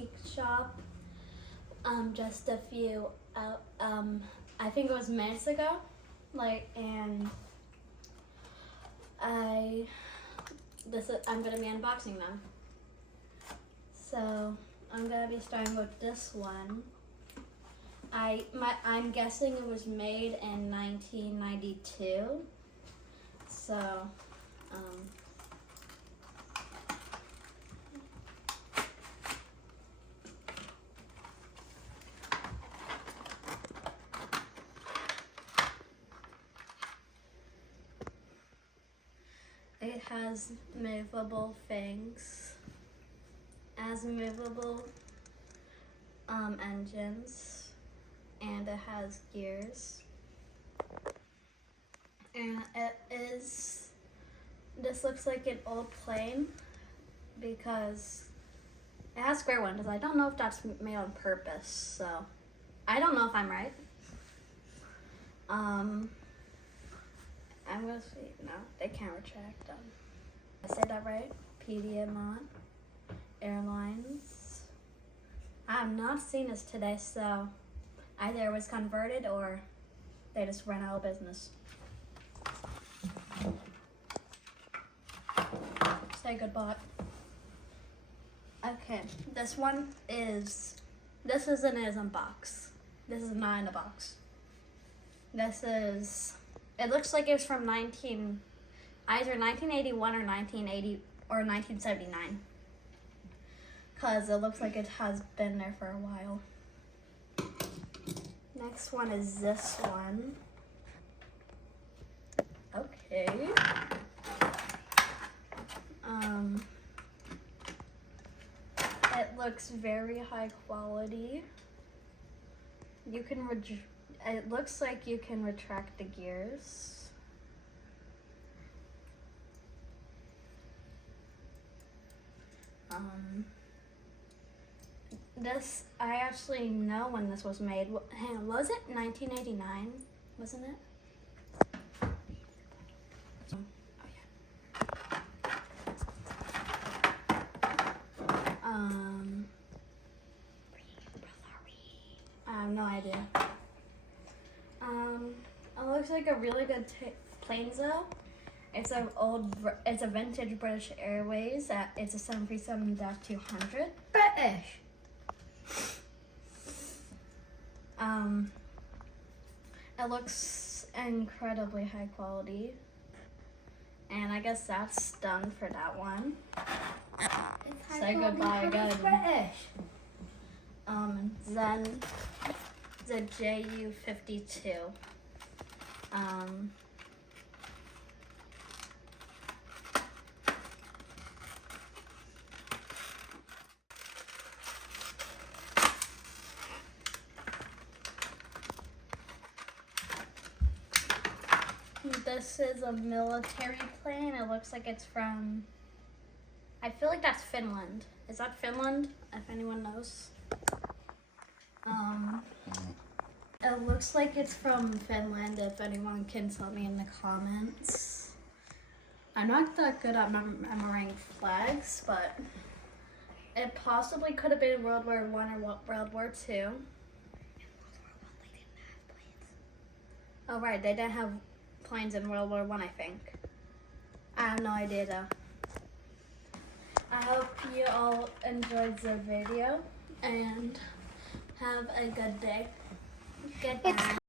antique shop just a few, I think it was minutes ago, and I'm gonna be unboxing them. So I'm gonna be starting with this one. I'm guessing it was made in 1992. So it has movable things, has movable engines, and it has gears. And this looks like an old plane because it has square windows. I don't know if that's made on purpose, so I don't know if I'm right. I'm gonna see. No, they can't retract them. I said that right? Piedmont Airlines. I have not seen this today, so either it was converted or they just ran out of business. Say goodbye. Okay, this isn't in a box. This is not in a box. It looks like it's from either 1981 or 1979. Cause it looks like it has been there for a while. Next one is this one. Okay. It looks very high quality. It looks like you can retract the gears. This, I actually know when this was made. Hang on, was it 1989? Wasn't it? I have no idea. It looks like a really good plane though. It's a vintage British Airways. It's a 737-200. British. It looks incredibly high quality. And I guess that's done for that one. Say goodbye again. British. Then the JU-52. This is a military plane. It looks like it's from, I feel like that's Finland. Is that Finland? If anyone knows. It looks like it's from Finland, if anyone can tell me in the comments. I'm not that good at memorizing flags, but it possibly could have been World War I or World War II. Oh right, they didn't have planes in World War I think. I have no idea though. I hope you all enjoyed the video and have a good day. Goodbye.